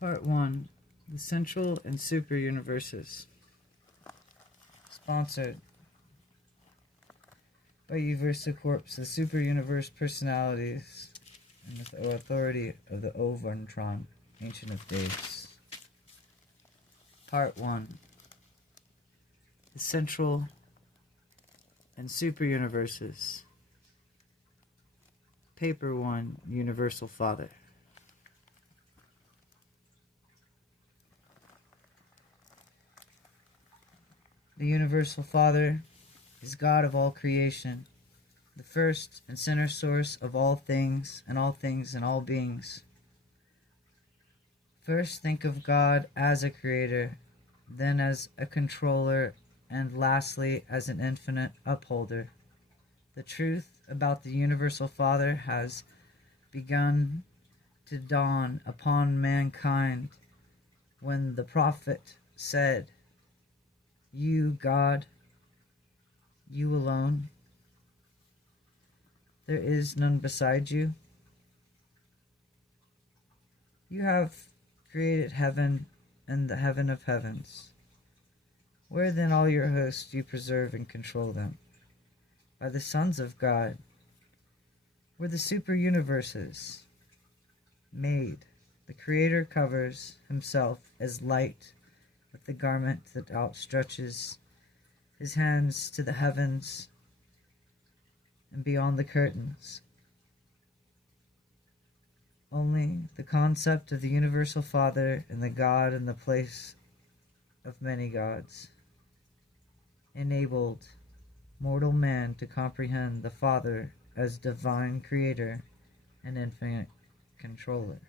Part 1. The Central and Super Universes. Sponsored by Uversa Corps, the Super Universe personalities, and with the authority of the Ovantron, Ancient of Days. Part 1. The Central and Super Universes. Paper 1. Universal Father. The Universal Father is God of all creation, the first and center source of all things and all beings. First think of God as a creator, then as a controller, and lastly as an infinite upholder. The truth about the Universal Father has begun to dawn upon mankind when the prophet said, "You, God, you alone. There is none beside you. You have created heaven and the heaven of heavens. Where then all your hosts you preserve and control them? By the sons of God, were the super universes made. The Creator covers himself as light with the garment that outstretches his hands to the heavens and beyond the curtains. Only the concept of the Universal Father and the God in the place of many gods enabled mortal man to comprehend the Father as divine creator and infinite controller.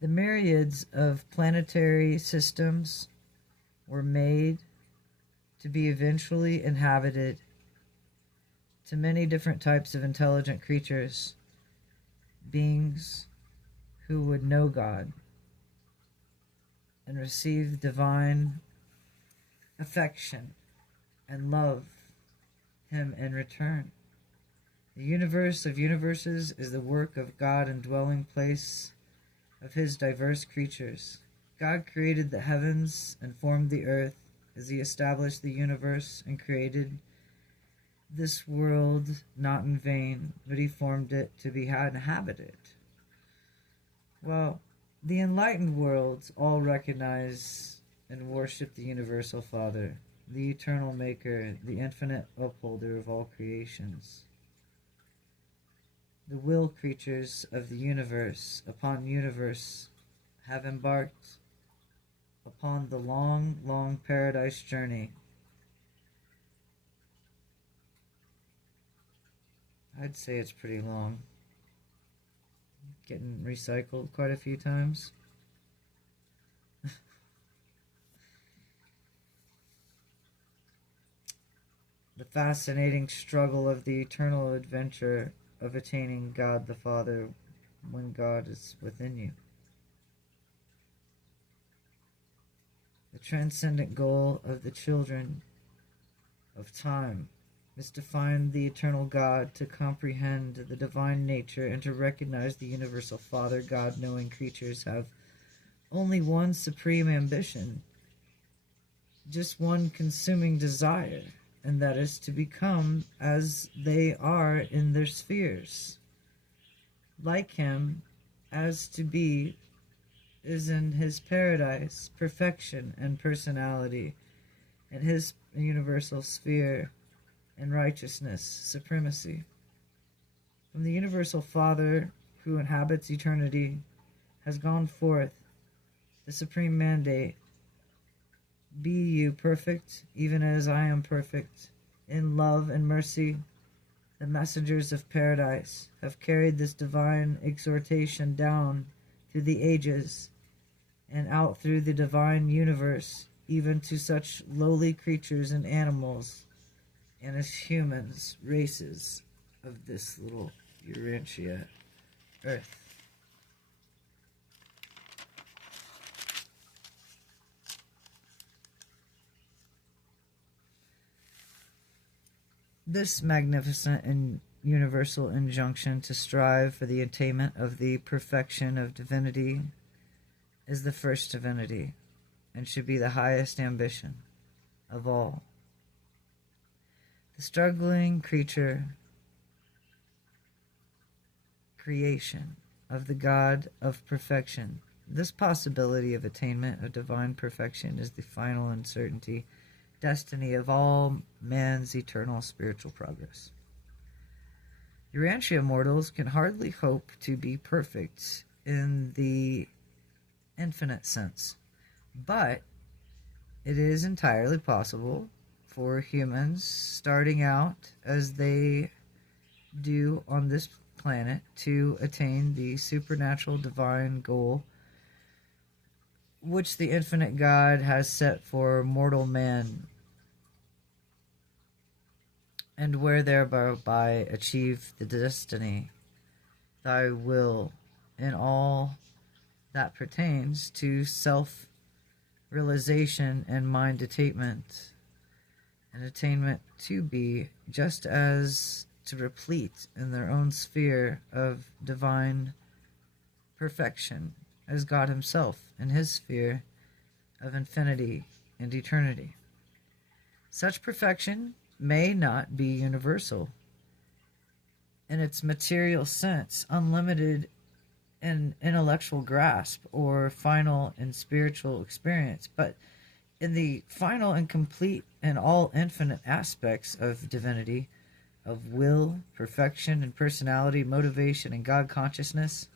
The myriads of planetary systems were made to be eventually inhabited to many different types of intelligent creatures, beings who would know God and receive divine affection and love Him in return. The universe of universes is the work of God and dwelling place of His diverse creatures. God created the heavens and formed the earth as He established the universe and created this world not in vain, but He formed it to be inhabited. Well, the enlightened worlds all recognize and worship the Universal Father, the eternal Maker, the infinite upholder of all creations. The will creatures of the universe upon universe have embarked upon the long, long paradise journey. I'd say it's pretty long. Getting recycled quite a few times. The fascinating struggle of the eternal adventure of attaining God the Father when God is within you. The transcendent goal of the children of time is to find the eternal God, to comprehend the divine nature, and to recognize the Universal Father. God-knowing creatures have only one supreme ambition, just one consuming desire, and that is to become as they are in their spheres, like Him, as to be is in His paradise, perfection and personality, in His universal sphere and righteousness, supremacy. From the Universal Father, who inhabits eternity, has gone forth the supreme mandate: be you perfect, even as I am perfect. In love and mercy, the messengers of paradise have carried this divine exhortation down through the ages and out through the divine universe, even to such lowly creatures and animals and as humans, races of this little Urantia Earth. This magnificent and universal injunction to strive for the attainment of the perfection of divinity is the first divinity and should be the highest ambition of all. The struggling creation of the God of perfection. This possibility of attainment of divine perfection is the final uncertainty, destiny of all man's eternal spiritual progress. Urantia mortals can hardly hope to be perfect in the infinite sense, but it is entirely possible for humans starting out as they do on this planet to attain the supernatural divine goal which the infinite God has set for mortal man, and where thereby achieve the destiny, thy will, in all that pertains to self-realization and mind attainment, and attainment to be just as to replete in their own sphere of divine perfection as God himself in his sphere of infinity and eternity. Such perfection may not be universal in its material sense, unlimited in intellectual grasp, or final in spiritual experience, but in the final and complete and all infinite aspects of divinity, of will, perfection, and personality, motivation, and God consciousness.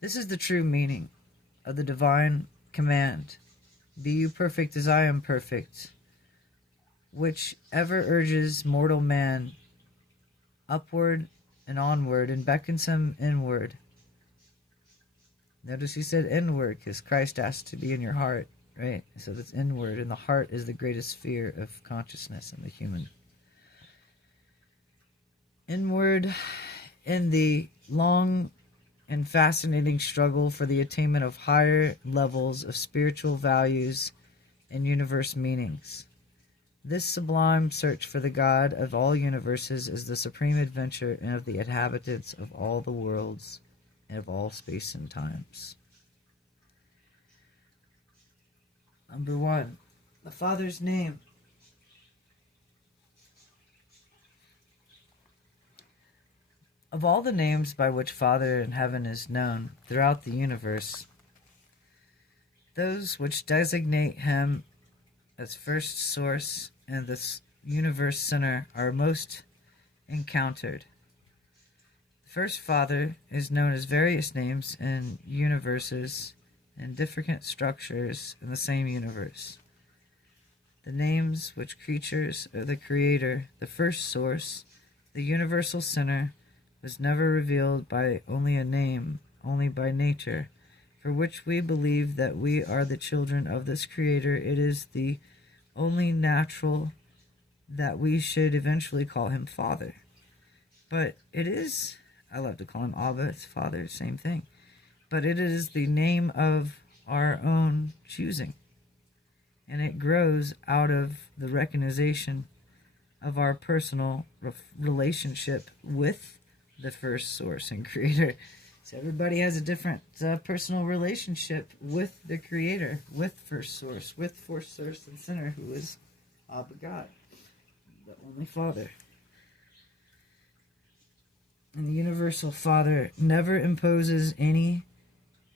This is the true meaning of the divine command, "Be you perfect as I am perfect," which ever urges mortal man upward and onward and beckons him inward. Notice he said inward because Christ asked to be in your heart, right? So that's inward, and the heart is the greatest sphere of consciousness in the human. Inward in the long and fascinating struggle for the attainment of higher levels of spiritual values and universe meanings. This sublime search for the God of all universes is the supreme adventure of the inhabitants of all the worlds and of all space and times. Number 1, the Father's name. Of all the names by which Father in heaven is known throughout the universe, those which designate him as first source and the universe center are most encountered. The first Father is known as various names in universes and different structures in the same universe. The names which creatures are the Creator, the first source, the universal center, was never revealed by only a name, only by nature, for which we believe that we are the children of this Creator. It is the only natural that we should eventually call him Father. But it is, I love to call him Abba, it's Father, same thing. But it is the name of our own choosing, and it grows out of the recognition of our personal relationship with the first source and Creator. So everybody has a different personal relationship with the Creator, with first source and center, who is Abba God, the only Father. And the universal Father never imposes any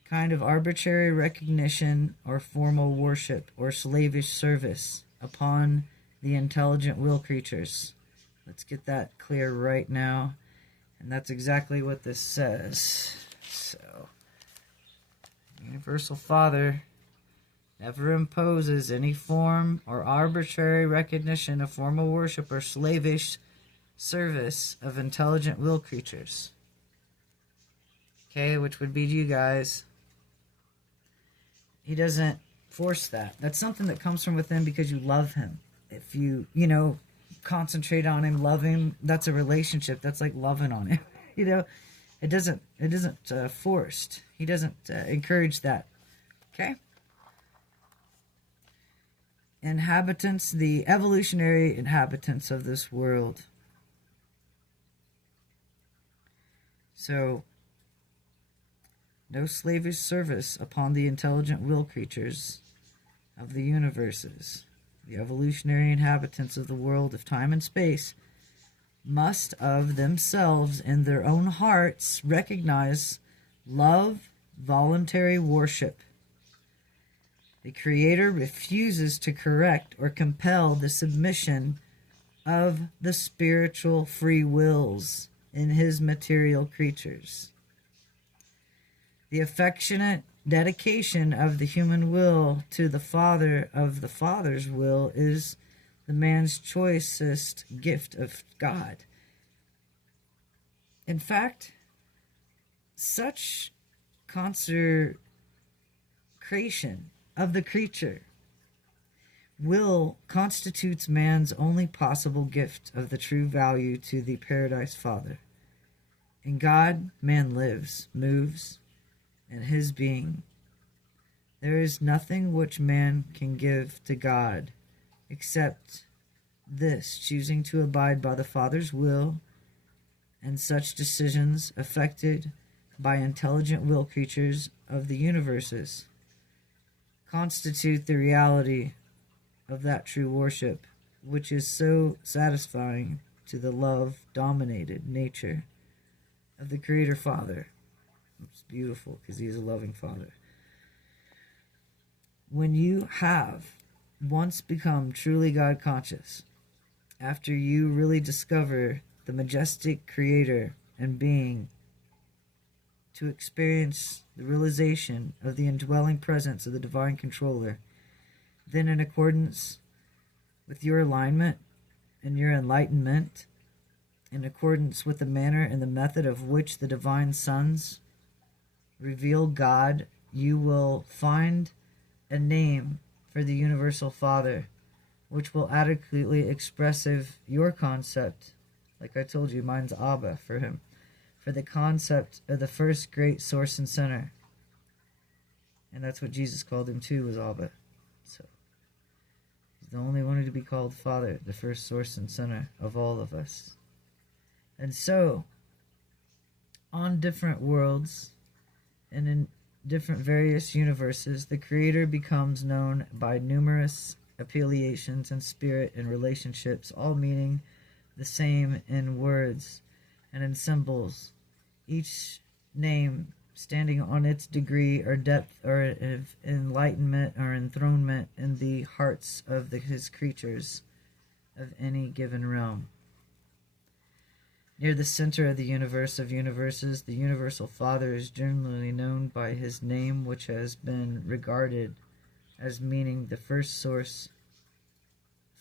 kind of arbitrary recognition or formal worship or slavish service upon the intelligent will creatures. Let's get that clear right now. And that's exactly what this says. So, Universal Father never imposes any form or arbitrary recognition of formal worship or slavish service of intelligent will creatures. Okay, which would be you guys. He doesn't force that. That's something that comes from within because you love him. If you concentrate on him, love him, that's a relationship. That's like loving on him. It isn't forced. He doesn't encourage that. Okay? Inhabitants, the evolutionary inhabitants of this world, So, no slavish service upon the intelligent will creatures of the universes. The evolutionary inhabitants of the world of time and space must of themselves in their own hearts recognize love, voluntary worship. The Creator refuses to correct or compel the submission of the spiritual free wills in his material creatures. The affectionate dedication of the human will to the Father of the Father's will is the man's choicest gift of God. In fact, such consecration of the creature will constitutes man's only possible gift of the true value to the Paradise Father. In God, man lives, moves, and his being. There is nothing which man can give to God except this, choosing to abide by the Father's will, and such decisions affected by intelligent will creatures of the universes constitute the reality of that true worship, which is so satisfying to the love-dominated nature of the Creator Father. It's beautiful because he is a loving Father. When you have once become truly God conscious, after you really discover the majestic Creator and being, to experience the realization of the indwelling presence of the Divine Controller, then in accordance with your alignment and your enlightenment, in accordance with the manner and the method of which the Divine Sons reveal God, you will find a name for the Universal Father, which will adequately express your concept. Like I told you, mine's Abba for him, for the concept of the first great source and center. And that's what Jesus called him too, was Abba. So he's the only one to be called Father, the first source and center of all of us. And so, on different worlds and in different various universes, the Creator becomes known by numerous appellations in spirit and relationships, all meaning the same in words and in symbols, each name standing on its degree or depth or of enlightenment or enthronement in the hearts of his creatures of any given realm. Near the center of the universe of universes, the Universal Father is generally known by his name, which has been regarded as meaning the first source,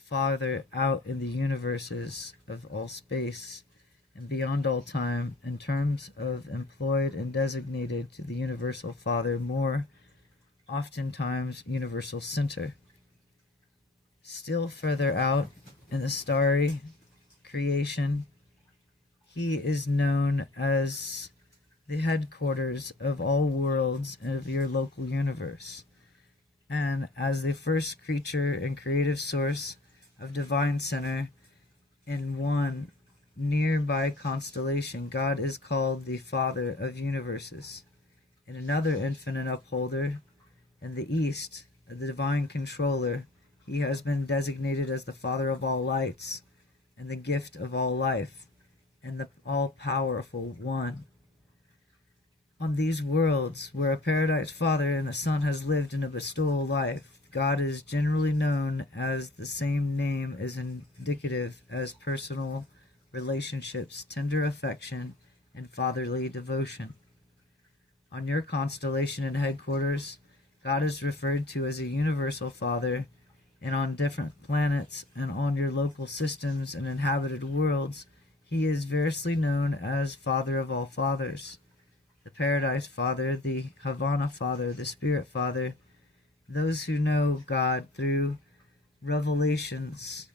farther out in the universes of all space and beyond all time, in terms of employed and designated to the Universal Father, more oftentimes Universal Center. Still further out in the starry creation, he is known as the headquarters of all worlds of your local universe, and as the first creature and creative source of divine center in one nearby constellation, God is called the Father of universes. In another infinite upholder in the east, the divine controller, he has been designated as the Father of all lights and the gift of all life and the all-powerful one. On these worlds, where a Paradise Father and the Son has lived in a bestowal life, God is generally known as the same name is indicative as personal relationships, tender affection, and fatherly devotion. On your constellation and headquarters, God is referred to as a Universal Father, and on different planets and on your local systems and inhabited worlds, he is variously known as Father of all fathers, the Paradise Father, the Havana Father, the Spirit Father. Those who know God through revelations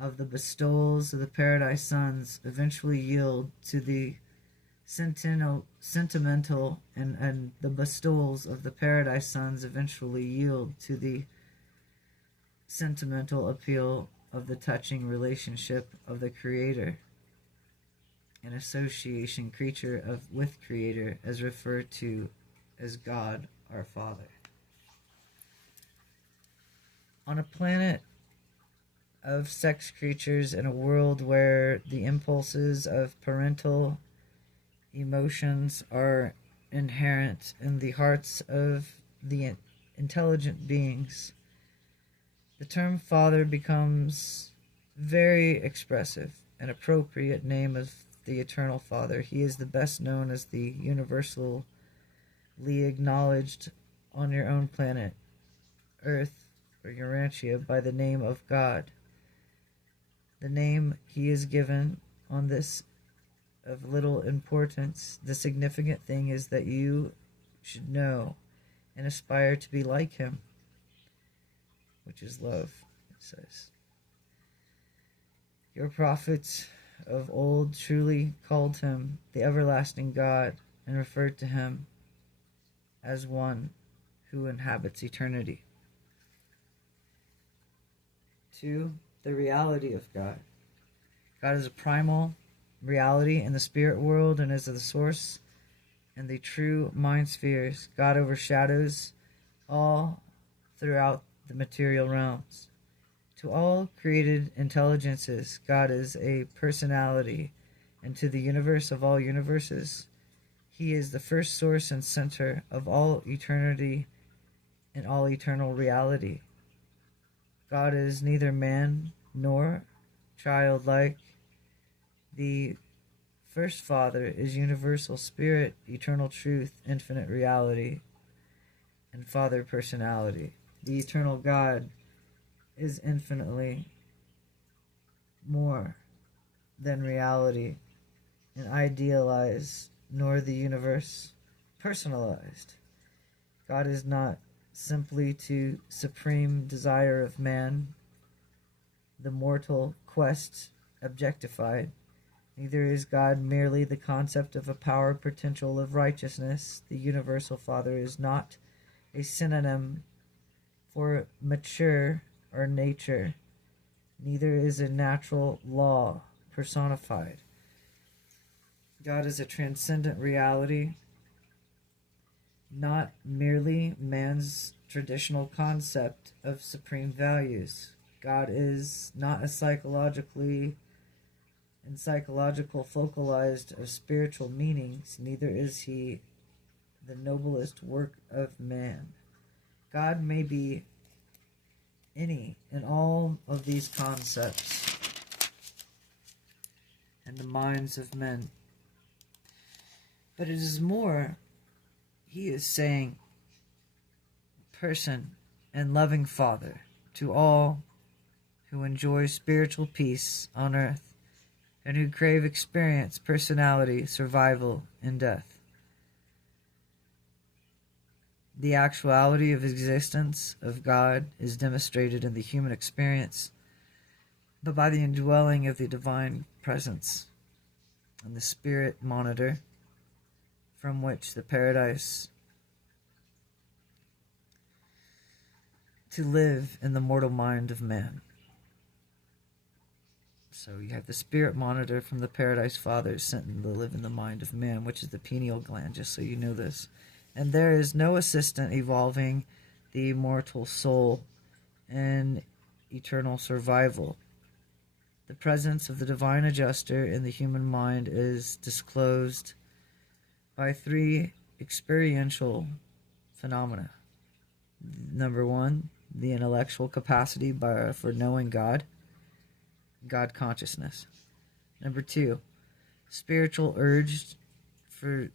of the bestowals of the Paradise Sons eventually yield to the sentimental, and the bestowals of the Paradise Sons eventually yield to the sentimental appeal of the touching relationship of the Creator. an association creature with Creator, as referred to as God our Father. On a planet of sex creatures, in a world where the impulses of parental emotions are inherent in the hearts of the intelligent beings, the term father becomes very expressive, an appropriate name of the eternal Father. He is the best known as the universally acknowledged on your own planet, Earth, or Urantia, by the name of God. The name he is given on this of little importance. The significant thing is that you should know and aspire to be like him, which is love, it says. Your prophets of old truly called him the everlasting God and referred to him as one who inhabits eternity. 2. The reality of God. God is a primal reality in the spirit world and is the source in the true mind spheres. God overshadows all throughout the material realms. To all created intelligences, God is a personality, and to the universe of all universes, he is the first source and center of all eternity and all eternal reality. God is neither man nor childlike. The first Father is universal spirit, eternal truth, infinite reality, and Father personality. The eternal God is infinitely more than reality and idealized, nor the universe personalized. God is not simply to supreme desire of man, the mortal quest objectified. Neither is God merely the concept of a power potential of righteousness. The universal Father is not a synonym for mature or nature. Neither is a natural law personified. God is a transcendent reality, not merely man's traditional concept of supreme values. God is not a psychological focalized of spiritual meanings, neither is he the noblest work of man. God may be any and all of these concepts in the minds of men, but it is more, he is saying, person and loving Father to all who enjoy spiritual peace on earth and who crave experience, personality, survival, and death. The actuality of existence of God is demonstrated in the human experience, but by the indwelling of the divine presence and the spirit monitor from which the paradise to live in the mortal mind of man. So you have the spirit monitor from the paradise father sent to live in the mind of man, which is the pineal gland, just so you know this. And there is no assistant evolving the immortal soul and eternal survival. The presence of the divine adjuster in the human mind is disclosed by 3 experiential phenomena. Number 1, the intellectual capacity for knowing God consciousness. Number 2, spiritual urge to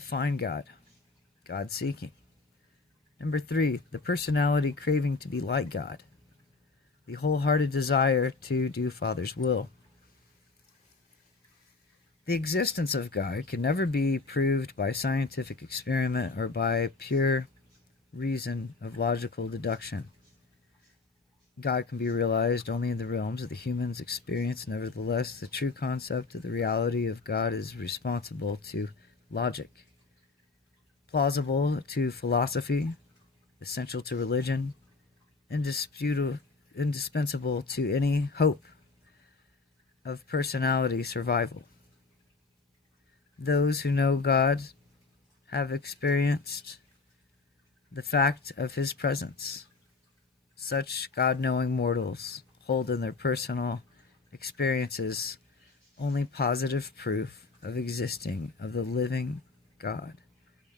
find God seeking. Number 3, the personality craving to be like God, the wholehearted desire to do Father's will. The existence of God can never be proved by scientific experiment or by pure reason of logical deduction. God can be realized only in the realms of the human's experience. Nevertheless, the true concept of the reality of God is responsible to logic, plausible to philosophy, essential to religion, indispensable to any hope of personality survival. Those who know God have experienced the fact of his presence. Such God-knowing mortals hold in their personal experiences only positive proof of existing of the living God,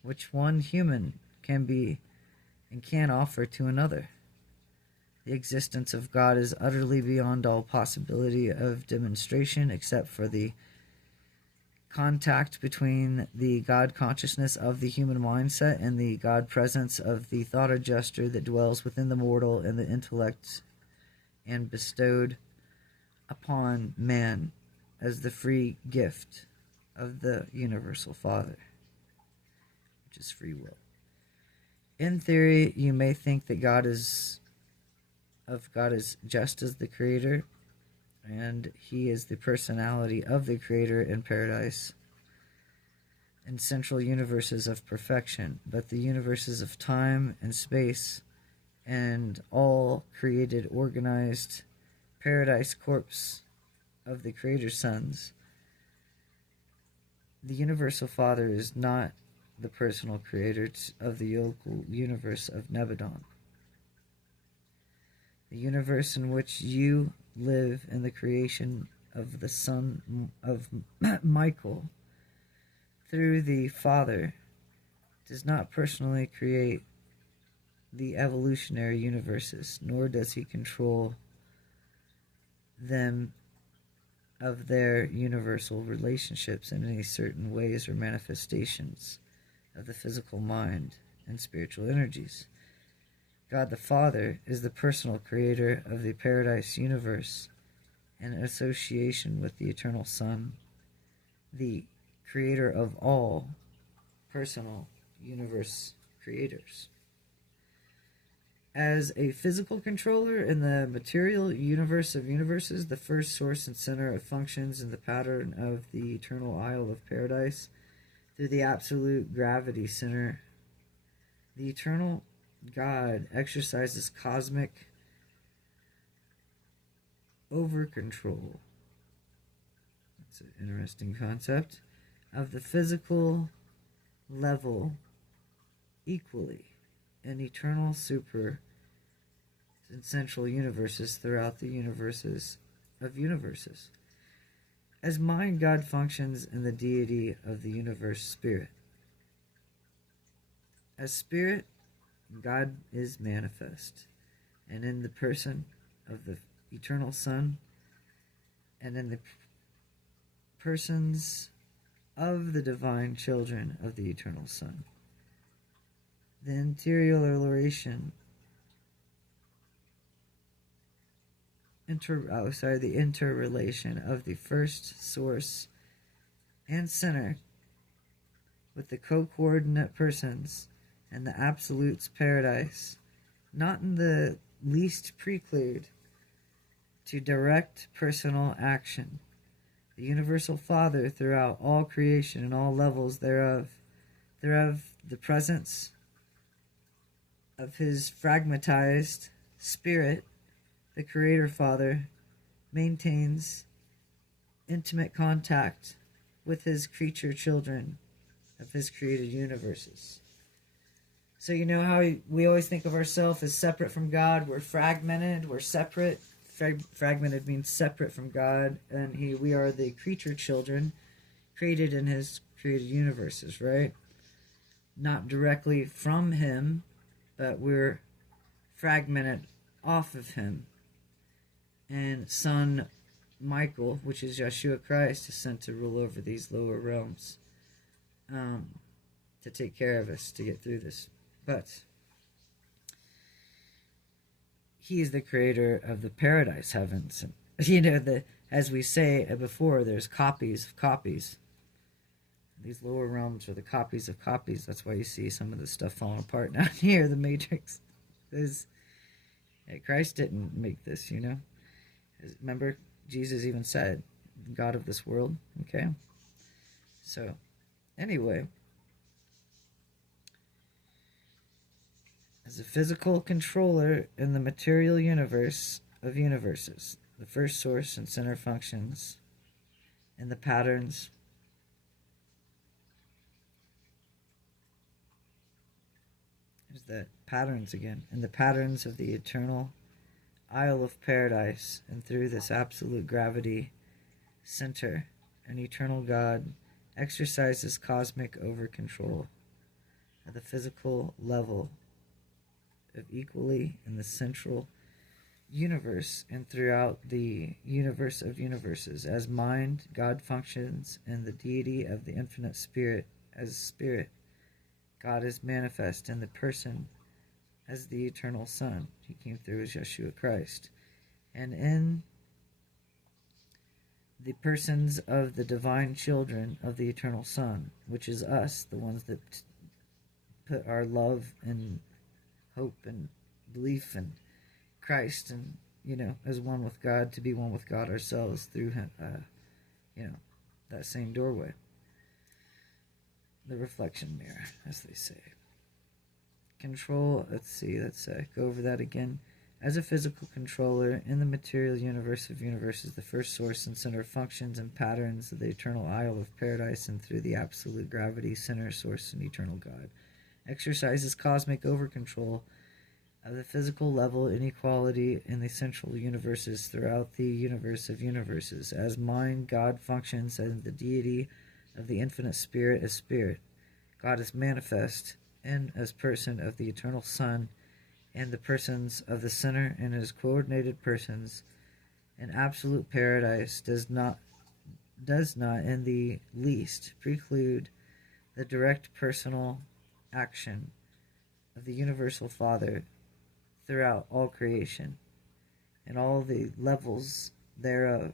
which one human can be and can offer to another. The existence of God is utterly beyond all possibility of demonstration except for the contact between the God consciousness of the human mindset and the God presence of the thought or gesture that dwells within the mortal and the intellect and bestowed upon man as the free gift of the universal Father, which is free will. In theory, you may think that God is just as the creator, and he is the personality of the creator in paradise and central universes of perfection, but the universes of time and space and all created organized paradise corpse of the creator's sons, the universal Father is not the personal creator of the local universe of Nebadon. The universe in which you live in the creation of the son of Michael through the Father does not personally create the evolutionary universes, nor does he control them of their universal relationships in any certain ways or manifestations of the physical mind and spiritual energies. God the Father is the personal creator of the paradise universe in association with the eternal Son, the creator of all personal universe creators. As a physical controller in the material universe of universes, the first source and center of functions in the pattern of the eternal Isle of Paradise, through the absolute gravity center, the eternal God exercises cosmic over-control. That's an interesting concept. Of the physical level equally in eternal super and central universes throughout the universes of universes. As mind, God functions in the deity of the universe spirit. As spirit, God is manifest, and in the person of the eternal Son, and in the persons of the divine children of the eternal Son. The interrelation of the first source and center with the co-coordinate persons and the absolute's paradise, not in the least preclude to direct personal action. The universal Father throughout all creation and all levels thereof, the presence of his fragmentized spirit, the Creator Father, maintains intimate contact with his creature children of his created universes. So you know how we always think of ourselves as separate from God. We're fragmented, we're separate. Fragmented means separate from God, and we are the creature children created in his created universes, right? Not directly from him, but we're fragmented off of him. And Son Michael, which is Yeshua Christ, is sent to rule over these lower realms, to take care of us, to get through this. But he is the creator of the paradise heavens. And, as we say before, there's copies of copies. These lower realms are the copies of copies. That's why you see some of the stuff falling apart down here, the Matrix. Christ didn't make this, Remember, Jesus even said, God of this world, okay? So, anyway, as a physical controller in the material universe of universes, the first source and center functions in the patterns the patterns again, and the patterns of the eternal Isle of Paradise, and through this absolute gravity center, an eternal God exercises cosmic over control at the physical level of equally in the central universe and throughout the universe of universes. As mind, God functions in the deity of the infinite spirit as spirit. God is manifest in the person as the eternal Son. He came through as Yeshua Christ. And in the persons of the divine children of the eternal Son, which is us, the ones that put our love and hope and belief in Christ, and as one with God, to be one with God ourselves through him, that same doorway, the reflection mirror, as they say. Control. Let's go over that again. As a physical controller in the material universe of universes, the first source and center functions and patterns of the eternal Isle of Paradise, and through the absolute gravity center, source, and eternal God exercises cosmic over control of the physical level inequality in the central universes throughout the universe of universes. As mind, God functions as the deity of the infinite spirit as spirit. God is manifest in as person of the eternal Son and the persons of the center and his coordinated persons. And absolute paradise does not in the least preclude the direct personal action of the universal Father throughout all creation and all the levels thereof.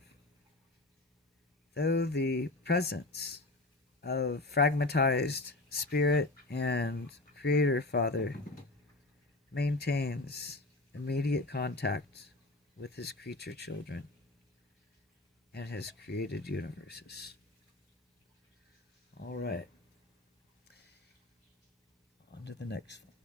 Though the presence of fragmentized spirit and Creator Father maintains immediate contact with his creature children and his created universes. All right. On to the next one.